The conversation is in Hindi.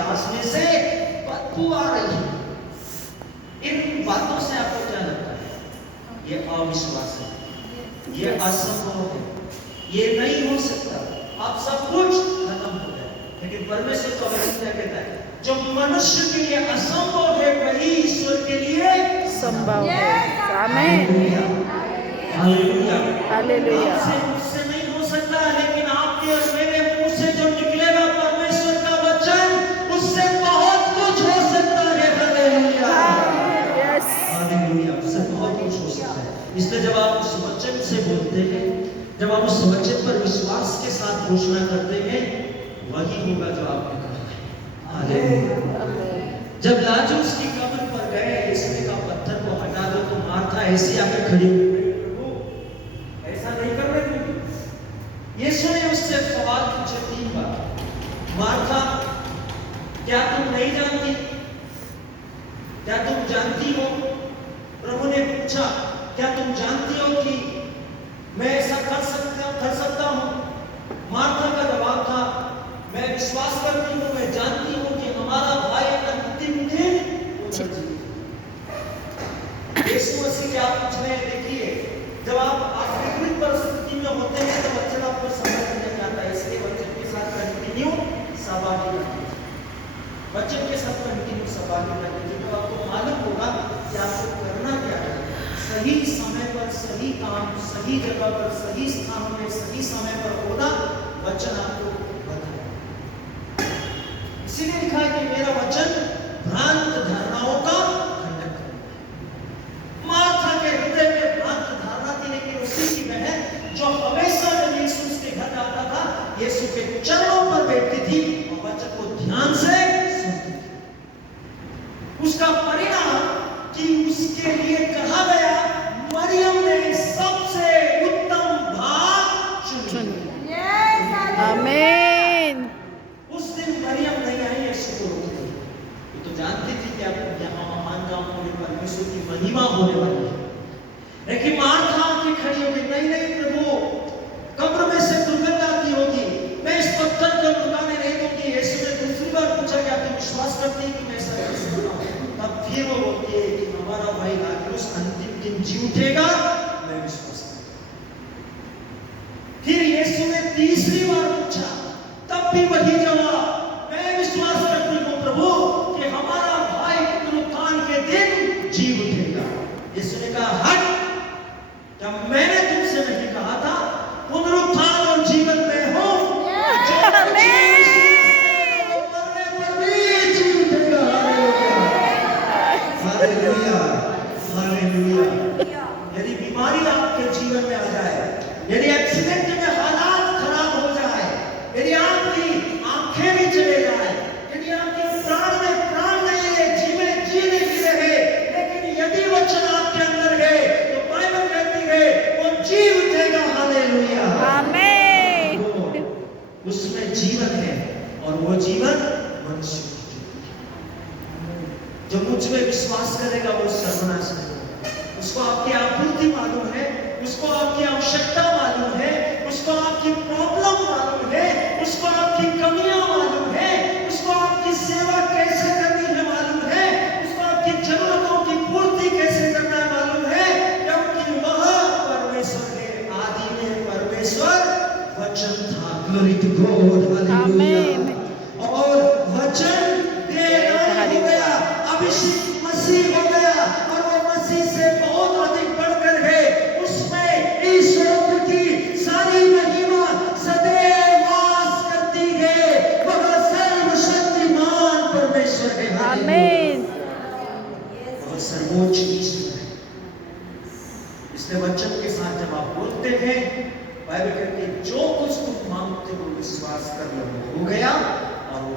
गिलास में से बदबू आ रही है। इन बातों से आपको क्या लगता है? ये अविश्वास है, ये असंभव है, ये नहीं हो सकता, आप सब कुछ खत्म हो गया। लेकिन परमेश्वर तो हमें क्या कहता है? जो मनुष्य के लिए असंभव है वही ईश्वर के लिए संभव है। आमीन, हालेलुया, हालेलुया। आपसे मुझसे नहीं हो सकता, लेकिन आपके और मेरे मुंह से जो निकलेगा परमेश्वर का वचन, उससे बहुत कुछ हो सकता है। हालेलुया, यस, हालेलुया, उससे बहुत कुछ हो सकता है। इसलिए जब आप उस वचन से बोलते हैं, जब आप उस वचन पर विश्वास के साथ घोषणा करते हैं, वही होगा जो आपने कहा है। हालेलुया। जब लाजरूस की कब्र पर गए, यीशु ने कहा पत्थर को हटा दो, तो मार्था ऐसी आके खड़ी हुई, प्रभु ऐसा नहीं करने दूंगी। यीशु ने उससे सवाल पूछे 3 बार, मार्था क्या तुम नहीं जानती? क्या तुम जानती हो? प्रभु ने पूछा क्या तुम जानती हो कि मैं ऐसा कर सकता हूं? मार्था का जवाब था, मैं विश्वास करती हूँ, मैं जानती हूँ कि हमारा भाई अंतिम दिन यीशु मसीह क्या पूछ रहे हैं? देखिए, जब आप विपरीत परिस्थिति में होते हैं तो बच्चा आपको समझ नहीं आता है, इसलिए बच्चे के साथ कंटिन्यू सहभागी रहते हैं, बच्चे के साथ कंटिन्यू सहभागी रहते हैं, तो आपको मालूम होगा कि आपको करना क्या है। सही समय पर सही काम, सही जगह पर सही स्थान में सही समय पर होना वचन आपको बताए। इसीलिए लिखा है कि मेरा वचन भ्रांत धारणाओं का खंडन करेगा। मार्था के हृदय में भ्रांत धारणा थी, लेकिन उसी की बहन जो हमेशा जब यीशु उसके घर जाता था, यीशु के चरणों पर बैठती थी और वचन को ध्यान से सुनती थी। उसका परिणाम कि उसके लिए कहा गया, मरियम ने सबसे उत्तम भाग चुना। आमीन। उस दिन मरियम नहीं आई यीशु को रोकने। वो तो जानती थी कि अब यहाँ महान काम होने, परमेश्वर की महिमा होने वाली है, लेकिन मार्था की खड़ी होगी, नहीं प्रभु, कब्र में से दुर्गंध आती होगी, मैं इस पत्थर को लुटाने नहीं दूंगी। यीशु ने दूसरी बार पूछा क्या तुम विश्वास करती है कि मैं ऐसा कर सकता हूं? तब फिर वो बोलती है कि हमारा भाई लाजरूस अंतिम दिन जी उठेगा, मैं विश्वास करता। फिर यीशु ने तीसरी बार पूछा, तब भी वही जवाब, मैं विश्वास करती हूँ प्रभु कि हमारा भाई पुनरुत्थान के दिन जी उठेगा। यीशु ने कहा हट, क्या मैंने तुमसे नहीं कहा था पुनरुत्थान और जीवन में हो? यदि बीमारी आपके जीवन में आ जाए, यदि एक्सीडेंट में हालात खराब हो जाए, यदि आपकी आंखें भी चले जाए, यदि आपके प्राण में प्राण नहीं है, जीने की रहे, लेकिन यदि वचन आपके अंदर है तो बाइबल कहती है वो जी उठेगा। हालेलुया, आमीन। उसमें जीवन है और वो जीवन मनुष्य जो मुझ में विश्वास करेगा वो सर्वनाश नहीं होगा। उसको आपकी आपूर्ति मालूम है, उसको आपकी आवश्यकता मालूम है, उसको आपकी प्रॉब्लम मालूम है, उसको आपकी कमियां मालूम है, उसको आपकी सेवा कैसे करनी है मालूम है, उसको आपकी जरूरतों की पूर्ति कैसे करना है मालूम है, क्योंकि वह परमेश्वर है। आदि में परमेश्वर वचन था। Glory to God, hallelujah. और वचन देहधारी हो गया, अभिषेक मसीह हो गया, और वो मसीह से बहुत अधिक बढ़कर है। उसमें ईश्वर की सारी महिमा सदैव वास करती है। वह सर्वशक्तिमान परमेश्वर है। आमीन। वह सर्वोच्च ईश्वर है। इसलिए वचन के साथ जब आप बोलते हैं, बाइबल कहती है जो कुछ तुम मांगते हो विश्वास कर लो, हो गया और वो